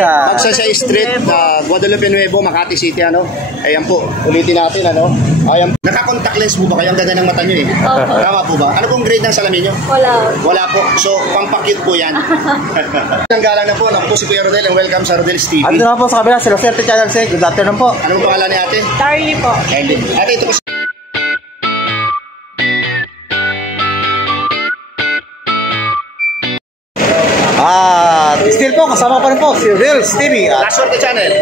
Magsaysay Street, Guadalupe Nuevo, Makati City, ano? Ayan po, ulitin natin, ano? Ayan. Naka-contact lens po ba kayo? Ang ganda ng mata nyo, eh. Tama po ba? Ano pong grade ng salamin nyo? Wala po. So, pang-cute po yan. Ang galang na po. Ako po si Kuya Rodel and welcome sa Rodel's TV. Ano na po sa kabila? Si Roserte Channel 6. Good afternoon po. Anong pangalan ni ate? Charlie po. Ate, ito po. Still po, kasama pa rin po si Rodel's TV. Rodel's Channel.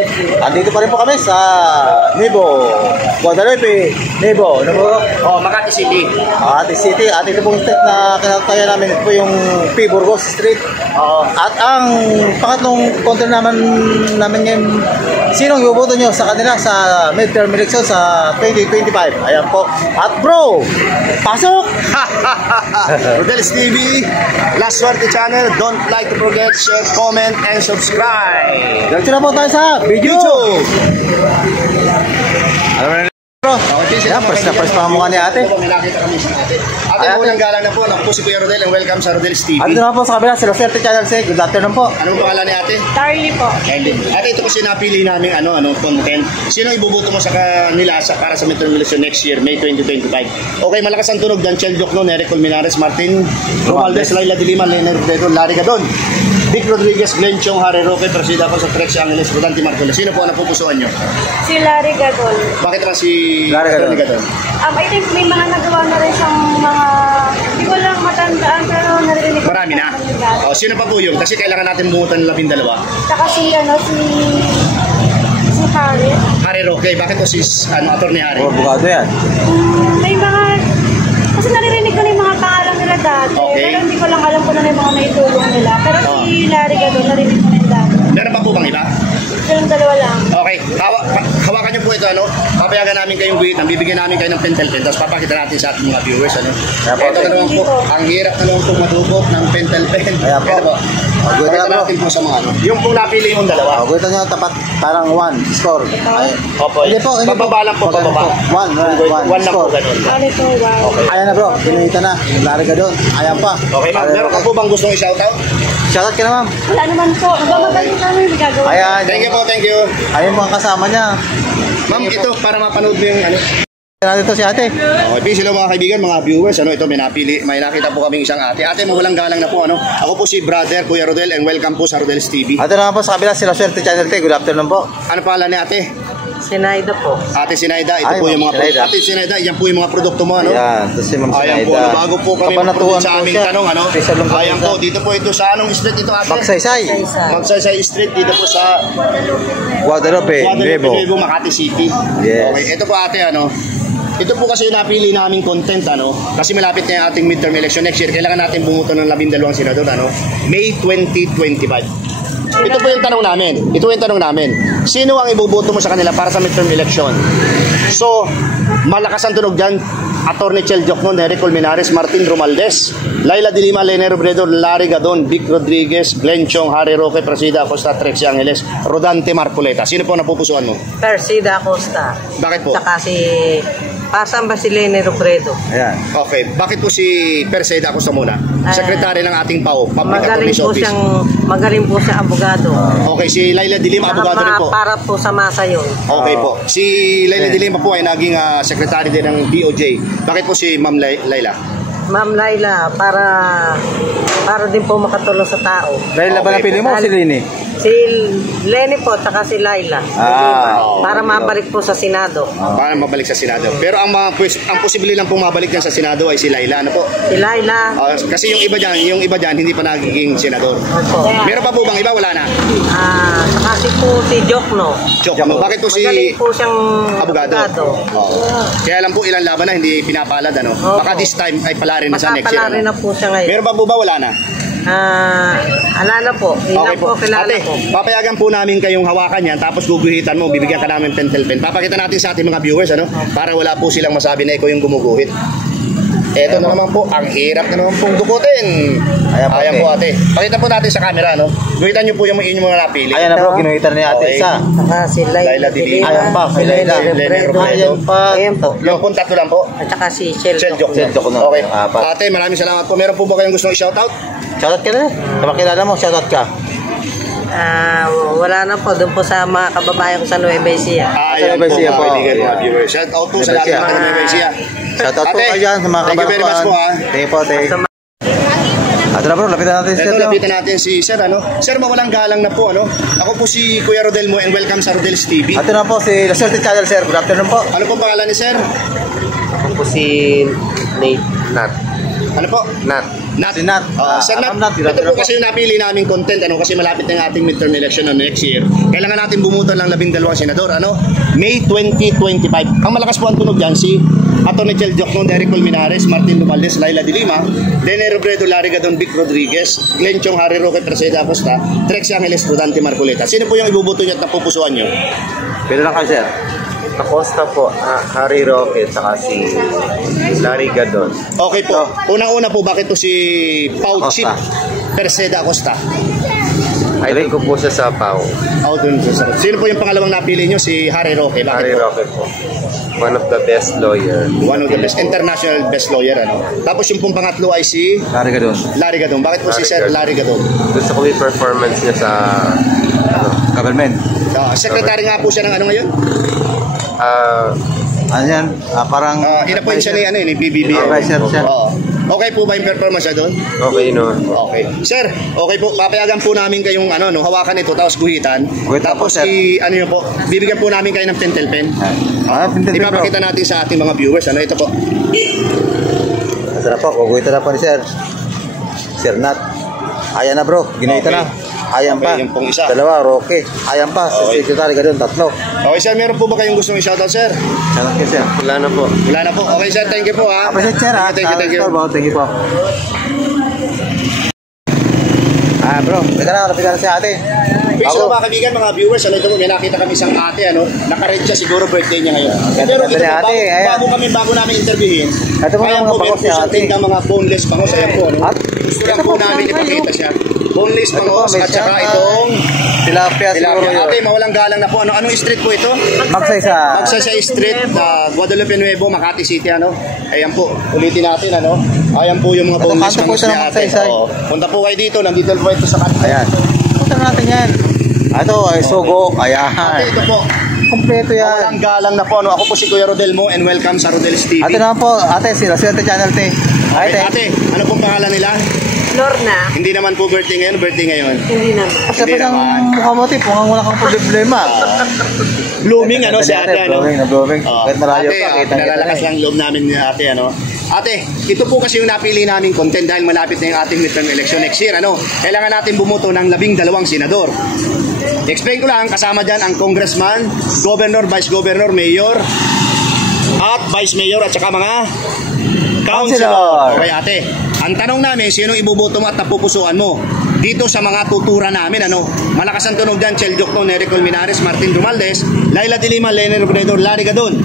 Andito pa rin po kami sa Nebo, Guadalupe, Nebo. Makati City. Makati City. At ito pong street na kinakaya namin, ito po yung P. Burgos Street. At ang pangatlong content namin ngayon, sinong ibubuto nyo sa kanila sa midterm election sa 2025? Ayan po. At bro, pasok! Rodel's TV, Last Swerte Channel. Don't like to forget, share, comment, and subscribe. Diretso na po tayo sa video. Ano na bro? Yan, first pa ang mukha ni ate. May nakita kami sa ate. Ate, unang galang na po. Ako po si Kuya Rodel and welcome sa Rodel's TV. Andito na po sa kabila si Roserte Channel 6. Good afternoon po. Anong pangalan ni ate? Charlie po. Ate, ito kasi napili namin content. Sino ibubuto mo sa kanila para sa midterm election next year, May 2025? Okay, malakas ang tunog dyan. Chel Jokno, Eric Colmenares, Martin Romualdez, Laila de Lima, Leonard Pedro, Larry Gadon, Vic Rodriguez, Glenn Chong, Harry Roque, presida ko sa Trex Angeles, Rodante Marcola. Sino po ang napupusuan nyo? Si Larry Gadon. Bakit naman si Larry Gadon? I think may mga nagawa na rin siyang mga, hindi ko lang matandaan, pero narinig ko. Marami na. Sino pa po yun? Kasi kailangan natin bumutan ng 12. Saka si Harry. Harry Roque. Bakit po si attorney Harry? Bugado yan. May mga, kasi naririnig ko na yung mga pangalan nila dati. Okay. Pero hindi ko lang alam kung ano yung mga naitulong nila. Pero si Larry Gadon, narinig ko na yung dati. Meron pa po bang iba? Silang dalawa lang. Okay, hawakan niyo po ito, papayagan namin kayong guhitan, bibigyan namin kayo ng pentel pen, tapos papakita natin sa ating mga viewers, Ito na naman po, ang hirap na naman po madubok ng pentel pen. Ayan po. Pakita natin po sa mga Yung pong napili yung dalawa. Guhitan nyo tapat, parang 1 score. Opo, bababa lang po, bababa. 1 lang po, score. ganun. Okay. Ayan na bro, pinuhitan na. Larry Gadon. Ayan pa. Okay ma'am, meron ka po bang gustong i-shoutout? Shoutout ka na ma'am. Wala naman po. Nagmamagaling kami, gagawin. Ayan. Thank you po, thank you. Ayan po ang kasama niya. Ma'am, ito para mapanood mo yung Natin to si ate. Okay, peace hello mga kaibigan, mga viewers. Ito may nakita po kaming isang ate. Ate, mawalang galang na po, Ako po si brother Kuya Rodel and welcome po sa Rodel's TV. Ate naman po sa kabila si Roserte Channel 10. Good afternoon po. Ano pangalan ni ate? Sinaida po. Ate Sinaida, ito po yung mga Ate Sinaida, yan po yung mga produkto mo, Ayan, ito si Ma'am Sinaida. Ayan po, bago po kami mapunod sa aming tanong, Ayan po, dito po ito sa anong street ito, ate? Magsaysay Street, dito po sa Guadalupe, Nuevo, Makati City. Yes. Okay, ito po ate, Ito po kasi yung napili naming content, Kasi malapit na yung ating midterm election next year. Kailangan natin bumuto ng 12 senador, May 2025. Ito po yung tanong namin. Sino ang iboboto mo sa kanila para sa midterm election? So, malakas ang tunog dyan. Attorney Chel Jokno, Eric Colmenares, Martin Romualdez, Laila de Lima, Leonard Pedro, Larry Gadon, Vic Rodriguez, Glenn Chong, Harry Roque, presida Acosta, Trex Angeles, Rodante Marcoleta. Sino po napupusuan mo? Presida Acosta. Bakit po? Saka si Pasang Basilene Robredo. Ayan. Okay, bakit po si Perseda Acosta muna? Secretary ng ating PAO, Public Attorney's Office. Magaling po siya abogado. Okay, si Laila de Lima, abogado rin po. Para po sa masa yun. Okay po. Si Laila de Lima po ay naging secretary din ng DOJ. Bakit po si Ma'am Laila? Ma'am Laila, para din po makatulong sa tao. Laila ba napili mo o si Lini? Si Lenny po, taka si Laila. Para mabalik po sa Senado. Para mabalik sa Senado. Pero ang posible lang pong mabalik yan sa Senado ay si Laila. Ano po? Si Laila. Kasi yung iba dyan, hindi pa nagiging senador. Meron pa po bang iba? Wala na. Kasi po si Jokno. Jokno. Bakit po si magaling po siyang abogado? Kaya lang po ilang laban na hindi pinapalad. Baka this time ay pala rin na sa next year. Makapala rin na po siya ngayon. Meron pa po ba? Wala na. Alala po. Okay po. Kilala Ate, po. papayagan po namin kayong hawakan yan, tapos guguhitan mo, bibigyan ka namin pentel pen. Papakita natin sa ating mga viewers, para wala po silang masabi na ikaw yung gumuguhit. Eto na naman po, ang hirap na naman pong dukutin. Ayan po ate. Pakita po natin sa camera, Guhitan nyo po yung inyong mga napili. Ayan na bro, ginuhitan ni ate isa. Saka si Laila de Lima. Ayan pa, si Laila. Ayan pa. Ayan po. Yung po, tatlo lang po. At saka si Chel Jokno. Okay. Ate, maraming salamat po. Meron po ba kayong gustong i-shoutout? Shoutout ka na. Sa makilala mo, shoutout ka. Wala na po. Doon po sa mga kababayan ko sa Nueva Ecija. Ayan po, Nueva Ecija po. kaibigan mga viewers. Shout out po sa lahat ng mga Nueva Ecija. Shoutout po Ate, kayo dyan sa mga thank you very much po, ha. Thank you po, thank you. Ito na bro, lapitan natin Ito, lapitan natin si Sir, ano? Sir, mawalang galang na po, ano? Ako po si Kuya Rodel mo and welcome sa Rodel's TV. Ito na po si La Suerte Channel, sir. Good afternoon po. Ano po pangalan ni Sir? Ako po si Nat. Ano po? Nat. Nat. Si Nat. Sir Nat, Nat, ito po kasi yung napili naming content, ano? Kasi malapit na yung ating midterm election no, next year. Kailangan natin bumuto ng 12 senador, ano? May 2025. Ang malakas po ang tunog dyan, si Atty. Jokno, Derek Colmenares, Martin Romualdez, Laila de Lima, Dene Robredo, Larry Gadon, Vic Rodriguez, Glenn Chong, Harry Roque, Preseda Acosta, Trex Angeles, Rodante Marcoleta. Sino po yung ibubuto nyo at napupusuan nyo? Pwede lang kayo, sir. Acosta po, Harry Roque, saka si Larry Gadon. Okay po. Unang-una po, bakit to si Pau Chip Perseda Acosta? Idol ko po siya sa PAO. Oh, dun po, sir. Sino po yung pangalawang napili nyo? Si Harry Roque. Bakit Harry po? Roque po. One of the best lawyer. One of the best, international best lawyer, ano? Tapos yung pong pangatlo ay si Larry Gadon. Larry Gadon. Bakit po si Sir Larry Gadon? Gusto ko yung performance niya sa Government. Secretary nga po siya ng ano ngayon? Ano yan? Parang... Ina-point siya ni, ano, ni BBB. Advisor siya. Oo. Okay po ba yung performance niya doon? okay no. Okay. Sir, okay po. Papayagan po namin kayong ano, no, hawakan ito tapos guhitan. Guhitan po, Tapos sir. ano yun po, bibigyan po namin kayo ng pentel pen. Pintel bro. Ipapakita natin sa ating mga viewers. Ano ito po? Sarap po. Kukuha na po ni sir. Sir Nat. Ayan na bro. Ginahita Okay. na. Ayan Okay, pa. yung pong isa. Dalawa, Roque. Ayan pa. Okay. Secretary Gadon, tatlo. Okay sir, meron po ba kayong gustong i-shoutout sir? Sarap kayo, sir. Wala na po. Wala na po. Okay sir, thank you po ha. Appreciate, sir, ha? Thank you, thank you. Thank you po. Bro, teka na, lapitan na si ate. So mga kaibigan, mga viewers, ano ito po, may nakita kami isang ate, ano, naka-red siya, siguro birthday niya ngayon. Pero Ganda ito ni po, ate, ayan. bago namin interviewin, Ito po ayan mga po, meron bangos po ni siyang ate. tindang mga boneless bangos, ayan po, ano. At Yan po namin ipakita siya. Boneless Ito po, bangos, may at saka siyang, itong tilapia siguro tilapia. yun. Ate, mawalang galang na po, ano, anong street po ito? Magsaysa. Magsaysay Street, Guadalupe Nuevo, Makati City, ano. Ayan po, ulitin natin, ano. Ayan po yung mga Ito, boneless kanto po bangos ito ni ng ate. Magsaysay. Oo. Punta po kayo dito, nandito po ito sa kanto. Ayan. Punta natin yan. Ito ay sugo. Ate, Ayan. ito po. Kompleto Walang yan. galang na po. Ano? Ako po si Kuya Rodel mo and welcome sa Rodel's TV. Ate naman po, ate, si La Suerte Channel T. Okay, Ate. ate, ano pong pangalan nila? Lorna, Hindi naman po birthday ngayon, birthday ngayon. hindi naman. Kasi Hindi pa ng naman. mukha mo, Tip, mukhang wala kang problema. Blooming, ano, si ate, ano? Blooming, na blooming. Oh, Kahit malayo ate, pa, kita pinalalakas lang loob namin ni ate, ano? Ate, ito po kasi yung napili namin content dahil malapit na yung ating midterm election next year, ano? Kailangan natin bumuto ng 12 senador. Explain ko lang, kasama dyan ang congressman, governor, vice governor, mayor, at vice mayor at saka mga councilor. Councilor. Okay ate, ang tanong namin, sino ibuboto mo at napupusuan mo? Dito sa mga tutura namin, ano? Malakas ang tunog dyan, Chel Jokno, Nery Colmenares, Martin Romualdez, Laila de Lima, Lene Robredo, Larry Gadon,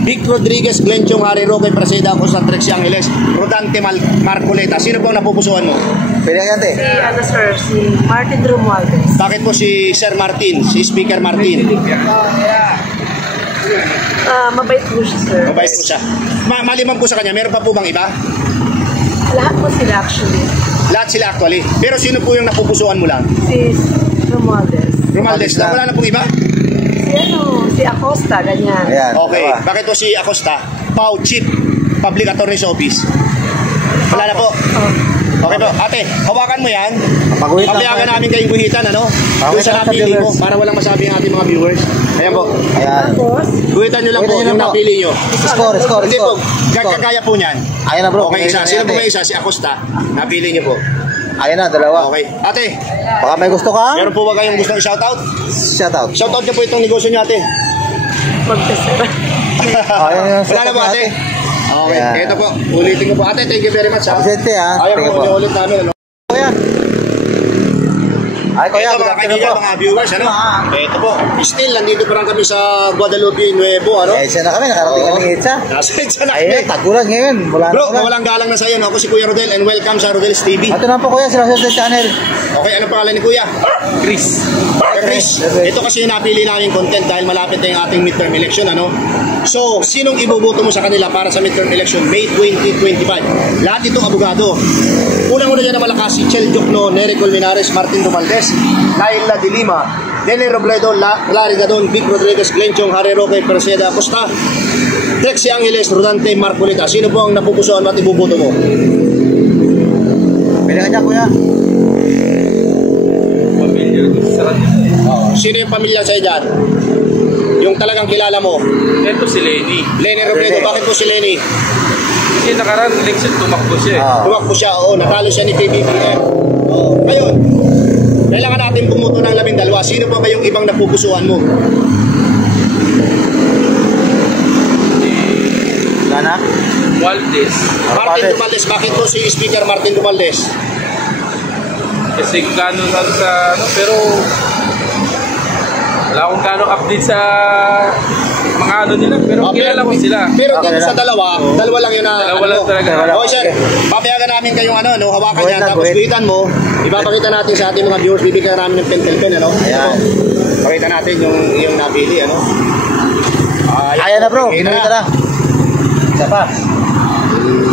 Vic Rodriguez, Glenn Chong, Harry Roque, Preseda Acosta, Trex Angeles, Rodante Marcoleta. Sino po ang napupusuan mo? Pwede yan, ate. Si, ano sir, si Martin Romualdez. Bakit po si Sir Martin, si Speaker Martin? Mabait po siya sir. Mabait po siya. Maliban po sa kanya, meron pa po bang iba? Lahat po sila actually. Lahat sila actually. Pero sino po yung napupusuan mo lang? Si Romualdez. Romualdez lang. Wala na pong iba? Si ano, si Acosta, ganyan. Ayan. Okay. dalawa. Bakit po si Acosta? Pau Chief, Public Attorney's Office. Wala na po. Oh. Okay po. Ate, hawakan mo yan. Paguhit lang Papayagan po. namin kayong guhitan, ano? Paguhit Doon sa lang sa napili mo, viewers. para walang masabi ang ating mga viewers. Ayan po. Ayan. Tapos, Guhitan nyo lang po Guhitan nyo yung lang po. napili nyo. Score. Hindi po, kagaya po niyan. Ayan na bro. Okay, isa. Guhitan Sino na po yan, may isa? Si Acosta. Napili nyo po. Ayan na, dalawa. Okay. Ate, Baka may gusto ka? meron po ba kayong gustong shoutout? Shoutout. Shoutout nyo po itong negosyo nyo, ate. magkasira. Ayan yung Wala na po, ate. Okay, Ayan. ito po. Ulitin ko po. Ate, thank you very much, ha. Presente, ha. Ayaw Tingnan po, po. ulit namin, ano. Kuya. Ay, kuya, Ito good mga afternoon kaibigan, po. mga viewers, ano? Ito po. Still, nandito pa lang kami sa Guadalupe Nuevo, ano? Eh, siya na kami. Nakarating kami ng Itza. Nasa Itza na Ayun, kami. tagulan ngayon. Wala na Bro, ulan. mawalang galang na sa iyo. Ako si Kuya Rodel and welcome sa Rodel's TV. Ito na po kuya, si La Suerte Channel. Okay, ano pangalan ni Kuya? Chris. Chris. Ito kasi yung napili namin content dahil malapit na yung ating midterm election, ano? So, sinong iboboto mo sa kanila para sa midterm election May 2025? Lahat ito abogado. Unang-una dyan na malakas si Chel Jokno, Nery Colmenares, Martin Romualdez, Romualdez, Laila de Lima, Lenny Robredo, Larry Gadon, Vic Rodriguez, Glenn Chong, Harry Roque, Perseda Acosta, Trexie Angeles, Rodante Marcolita. Sino po ang napupusuan at ibubuto mo? Pili ka niya, kuya. Sino yung pamilya sa'yo dyan? Yung talagang kilala mo? Ito si Lenny. Lenny Robredo. Bakit po si Lenny? Kasi nakaraan election, tumakbo siya eh. Tumakbo siya, oo. Natalo siya ni PBBM. Oo. Ngayon, kailangan natin bumuto ng 12. Sino pa ba yung ibang napupusuan mo? Lana? Waldes. Martin Romualdez. Bakit po si Speaker Martin Romualdez? Kasi gano'n lang sa ano, pero wala akong gano'ng update sa mga ano nila, pero kilala ko sila. Pero dito sa dalawa lang yun na Dalawa lang talaga. Okay, sir. Papayagan namin kayong hawakan yan, tapos guhitan mo. Ipapakita natin sa ating mga viewers, bibigyan namin ng pentel pen, Ayan. Pakita natin yung napili, Ayan na, bro. Pili ka na. Isa pa.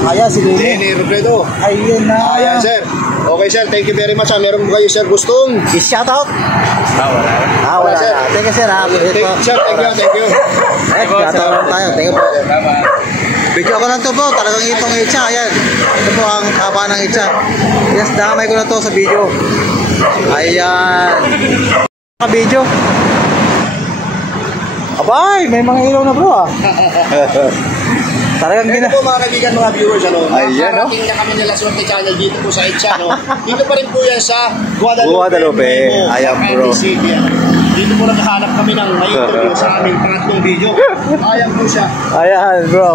Ayan, si Lili. Lenny Robredo. Ayan na. Ayan, sir. Okay, sir. Thank you very much. Meron po kayo, sir, gustong. I-shoutout. Wala sir. na. Thank you, sir. Sir, thank you. Shoutout tayo. Thank you po. Video ko lang to po. Talagang itong itcha. Ayan. Ito po ang haba ng itcha. Yes, damay ko na to sa video. Ayan. Video. Abay, may mga ilaw na, bro, Talagang Ito po mga kaibigan, mga viewers, Ayan, nakarating na kami nila Swerte Channel dito po sa Itcha, Dito pa rin po yan sa Guadalupe. Ayan, bro. City, Dito po naghahanap kami ng may interview sa aming pangatlong video. Ayan po siya. Ayan, bro.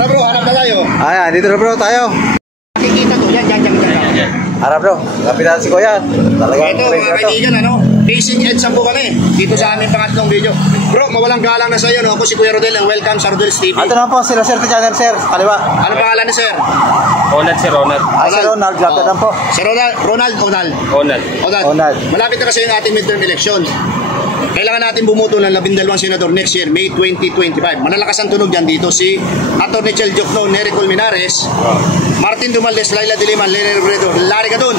Tara bro, hanap na tayo. Ayan, dito na, bro, tayo. Nakikita to, yan. Harap, bro. Lapit natin si Kuya. Talagang Ito mga kaibigan, Facing EDSA po kami dito sa aming pangatlong video. Bro, mawalang galang na sa iyo, Ako si Kuya Rodel and welcome sa Rodel's TV. Ito na po, sila Swerte Channel, sir. Kaliwa. Ano pangalan ni sir? Ronald si Ronald. Si Ronald, lapit na po. Si Ronald. Ronald. Malapit na kasi yung ating midterm election. Kailangan natin bumuto ng 12 senador next year, May 2025. Malalakas ang tunog dyan dito si Atty. Chel Jokno, Nery Colmenares, Martin Romualdez, Laila de Lima, Lenny Robredo, Larry Gadon,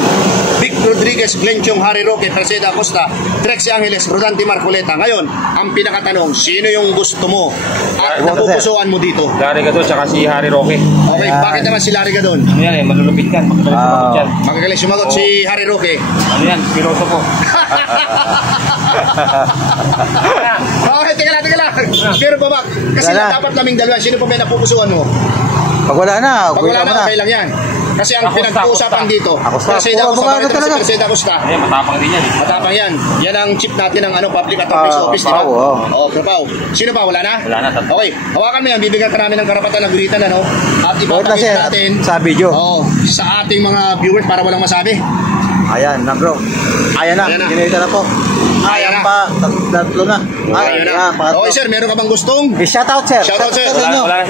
Vic Rodriguez, Glenn Chong, Harry Roque, Perseda Acosta, Trexie Angeles, Rodante Marcoleta. Ngayon, ang pinakatanong, sino yung gusto mo at napupusuan mo dito? Larry Gadon, tsaka si Harry Roque. Okay, bakit naman si Larry Gadon? Ano yan malulupit ka. Magagaling sumagot si Harry Roque. Ano yan, piloto po. Okay, teka lang. Pero pa ba? Kasi dapat 12. Sino pa may napupusuan mo? Pag wala na, Okay lang yan. Kasi ang pinag-uusapan dito, Acosta. Perseda Acosta, Puro si Perseda Acosta. Ayan, matapang din yan. Matapang yan. Yan ang chief natin ng Public Attorney's Office, di ba? Oo, Kapaw. Sino pa? Wala na? Wala na. Okay, hawakan mo yan. Bibigyan ka namin ng karapatan na guhitan, At ipapakita natin sa video. Sa ating mga viewers para walang masabi. Ayan na, bro. Ayan na. Ginita na po. Ayan na. Pa, tatlo na. Ayan na. Okay, sir. Meron ka bang gustong? I-shoutout, sir. Shoutout, sir. Wala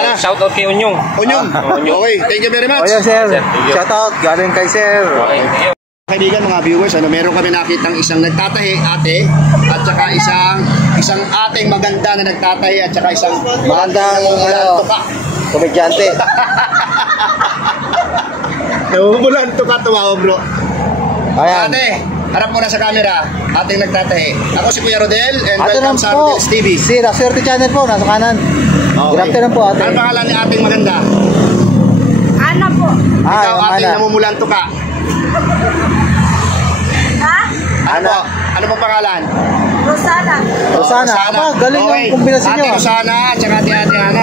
na. Shoutout kay Unyong. Okay, thank you very much. Ayan, sir. Shoutout. Galing kay sir. Okay, thank you. Kaibigan, mga viewers, meron kami nakitang isang nagtatahi ate at saka isang ating maganda na nagtatahi at saka isang Magandang, tuka. komedyante. Naumulan tuka, tumawa, bro. Ayan. Ate, harap mo na sa camera, ating nagtatahi. Ako si Kuya Rodel and Ate welcome lang sa po. Rodel's TV. Si Swerte Channel po, nasa kanan. Good afternoon po, ate. Ano pangalan ni ating maganda? Ana po. Ikaw, Ana. ating namumulan tuka. Ha? Ano po pangalan? Rosana. Rosana. Aba, galing ang kombinasyon nyo. Ate Rosana at saka ate Ana,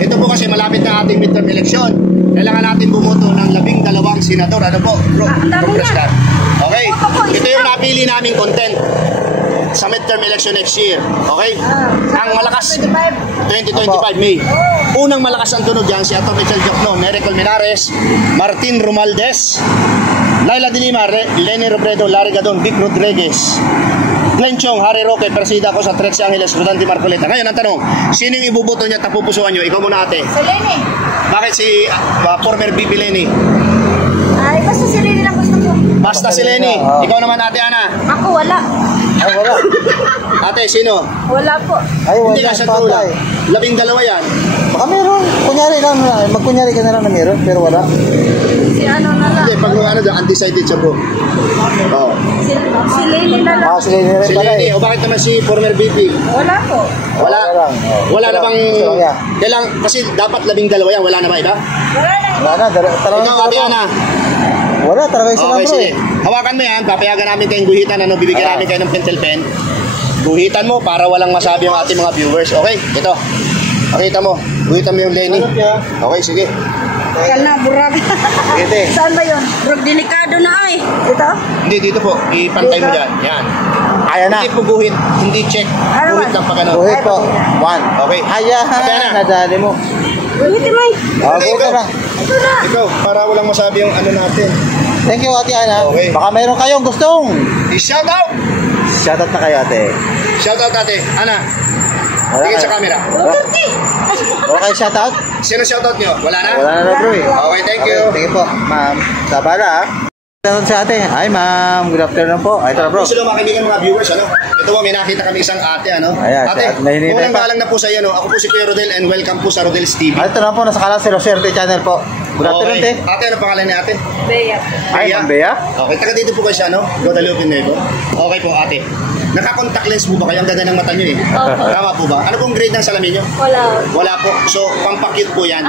Ito po kasi malapit na ating midterm election. Kailangan natin bumuto ng 12 senador. Ano po? Bro, progress ka. Okay? Ito yung napili naming content sa midterm election next year. Okay? Ang malakas, 2025 May. Unang malakas ang tunog dyan si Atty. Chel Jokno, Nery Colmenares, Martin Romualdez, Laila de Lima, Lenny Robredo, Larry Gadon, Vic Rodriguez, Glenn Chong, Harry Roque, Perseda Acosta, Trexie Angeles, Rodante Marcoleta. Ngayon ang tanong, sino yung ibubuto niya at napupusuan nyo? Ikaw muna, ate. Si Lenny. Bakit si former VP Lenny? Ay, basta si Lenny lang gusto ko. Basta si Lenny. Ikaw naman, ate Ana. Ako wala. Ay, wala. Ate, sino? Wala po. Ay, wala. Hindi ka sa tula. 12 yan. Baka meron. Kunyari lang. Magkunyari ka na lang na meron, pero wala. Si ano na lang. Hindi, pag ano dyan, undecided siya bro. Oo. Si Lenny na lang. Sila rin Si pala Lenny, eh. o bakit naman si former VP? Wala po. Wala. lang. Wala na bang, Wala. kailang, kasi dapat 12 yan, wala na ba iba? Wala na. Wala na, talagang Ikaw, Ate Ana. wala, talaga isa lang Okay, bro sige. eh. Hawakan mo yan, papayagan namin kayong guhitan, ano, bibigyan namin kayo ng pentel pen. Guhitan mo para walang masabi yung ating mga viewers. Okay, ito. Pakita mo. Guhitan mo yung Lenny. Okay, sige. Kana, burag. Sige. Saan ba yun? Burag, delikado na ay. Ito? Hindi, dito po. Ipantay mo dyan. Yan. Ayan na. Hindi po guhit. Hindi check. Guhit lang pa ganun. Buhit po. 1. Okay. Ayan, Ate Ana. nadali mo. Buhiti, May. Buhit na. Ito na. Ikaw, para walang masabi yung ano natin. Thank you, Ate Ana. Okay. Baka mayroon kayong gustong. I-shout out! Shoutout na kayo, ate. Shout out ate. Ana, Wala tingin kayo. sa camera. Wala kayo shoutout? Sino shout out nyo? Wala na? Wala na bro eh. Okay, thank you. Okay, thank you po, ma'am. Sabala ah. Shoutout sa ate. Hi, ma'am. Good afternoon po. Ay, tara bro. Gusto mga kaibigan mga viewers, ano? Ito po, may nakita kami isang ate, ano? Ayan, Ate, si Ate Maynita unang pa. galang na po sa iyo, no? Ako po si Kuya Rodel and welcome po sa Rodel's TV. Ay, ito na po. Nasa kalang si Roserte Channel po. Good afternoon, te. Ate, ano pangalan ni ate? Bea. Ay, Ma'am Bea. Okay, taga dito po kayo siya, no? Guadalupe Nuevo. Okay po, ate. Naka-contact lens po ba kayo? Ang ganda ng mata nyo eh. Opo. Tama po ba? Ano pong grade ng salamin nyo? Wala. Wala po. So, pampakyut po yan.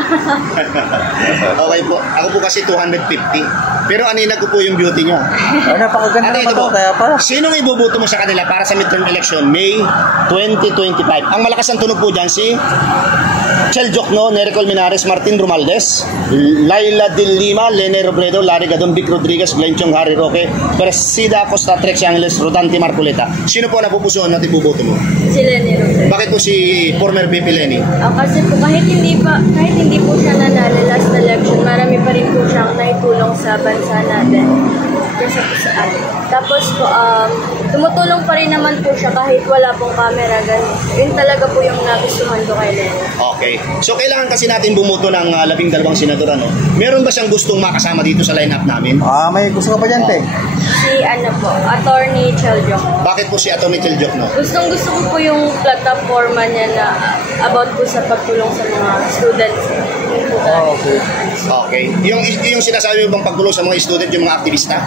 Okay po. Ako po kasi 250. Pero anina ko po yung beauty nyo. Ay, napakaganda Ate, naman ito to. po. Kaya pala. Sinong ibubuto mo sa kanila para sa midterm election? May 2025. Ang malakas ang tunog po dyan si Chel Jokno, Nery Colmenares, Martin Romualdez, Laila Del Lima, Lene Robredo, Larry Gadon, Vic Rodriguez, Glenn Chong, Harry Roque, Presida Costa, Trex Angeles, Rodante Marcoleta. Sino po napupusuan natin ibubuto mo? Si Lenny Rosel. Bakit po si former VP Lenny? Kasi po kahit hindi po siya nanalo last election, marami pa rin po siyang naitulong sa bansa natin. Kasi po sa atin. Tapos po, tumutulong pa rin naman po siya kahit wala pong camera. Ganun. Yun talaga po yung nagustuhan ko kay Lenny. Okay. So kailangan kasi natin bumuto ng 12 senador, ano? Meron ba siyang gustong makasama dito sa lineup namin? May gusto ka pa dyan, te? Si Attorney Cheljok. Bakit po si Atty. Chel Jokno? Gustong gusto ko po yung plataforma niya na about po sa pagtulong sa mga students. Yun po talaga. Okay. Okay. Yung sinasabi mo bang pagtulong sa mga student, yung mga aktivista?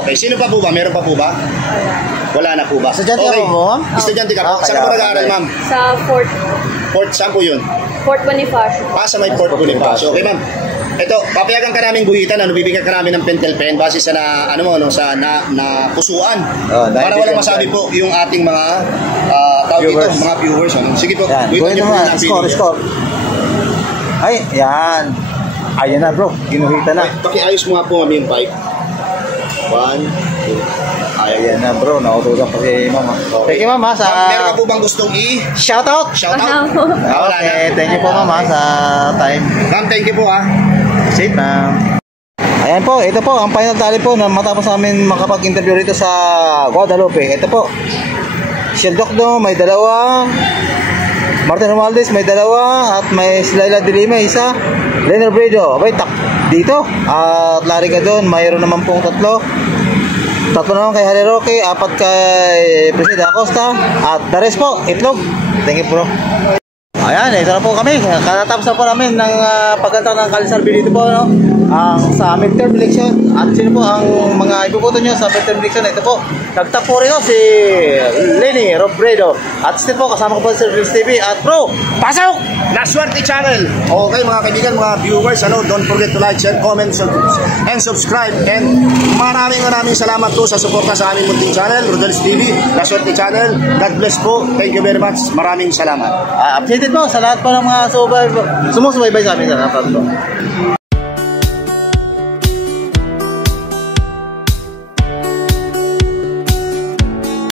Okay. Sino pa po ba? Meron pa po ba? Wala na po ba? Estudyante ka po, ma'am? Estudyante ka po. Okay, Saan ka po okay. nag-aaral, ma'am? Sa Fort, saan po yun? Fort Bonifacio. Sa may Fort Bonifacio. Okay, ma'am. Ito, papayagan ka namin guhitan, ano, bibigyan ka namin ng pentel pen base sa na pusuan. Para walang masabi po yung ating mga tawag dito, Viewers. mga viewers. Ano. Sige po, Yan. guhitan Gawin niyo po naman. ng Score, pinili. score. Ay, yan. Ayan na, bro. Ginuhita na. Pakiayos mo nga po, ma'am, yung pipe. 1, 2. Ayan na, bro. Nautugan pa si mama. Thank you, mama, sa Ma'am, meron ka po bang gustong shoutout. shout Wala out? po. Wala na. Okay, thank you po, mama, sa time. Ma'am, thank you po ha. Sit, ma'am. Ayan po, ito po, ang final tally po na matapos namin makapag-interview rito sa Guadalupe. Ito po, Chel Jokno, may 2. Martin Romualdez, may 2. At may Laila De Lima, 1. Lene Robredo, abay, dito. At Larry Gadon, mayroon naman pong 3. 3 naman kay Harry Roque, 4 kay Presida Acosta. At the rest po, itlog. Thank you, bro. Ayan, ito na po kami. Katatapos na po namin ng pagkantak ng Kalisarbi dito po, no? Sa midterm election. At sino po ang mga ipuputo nyo sa midterm election? Ito po, nagtap po rin si Lenny Robredo. At still po, kasama ko po sa Rodel's TV. At bro, pasok! La Suerte Channel. Okay mga kaibigan, mga viewers, ano, don't forget to like, share, comment, and subscribe. And maraming salamat po sa suporta sa aming munting channel, Rodel's TV, La Suerte Channel. God bless po. Thank you very much. Maraming salamat. Updated po sa lahat po ng mga sumusubaybay sa amin sa lahat po.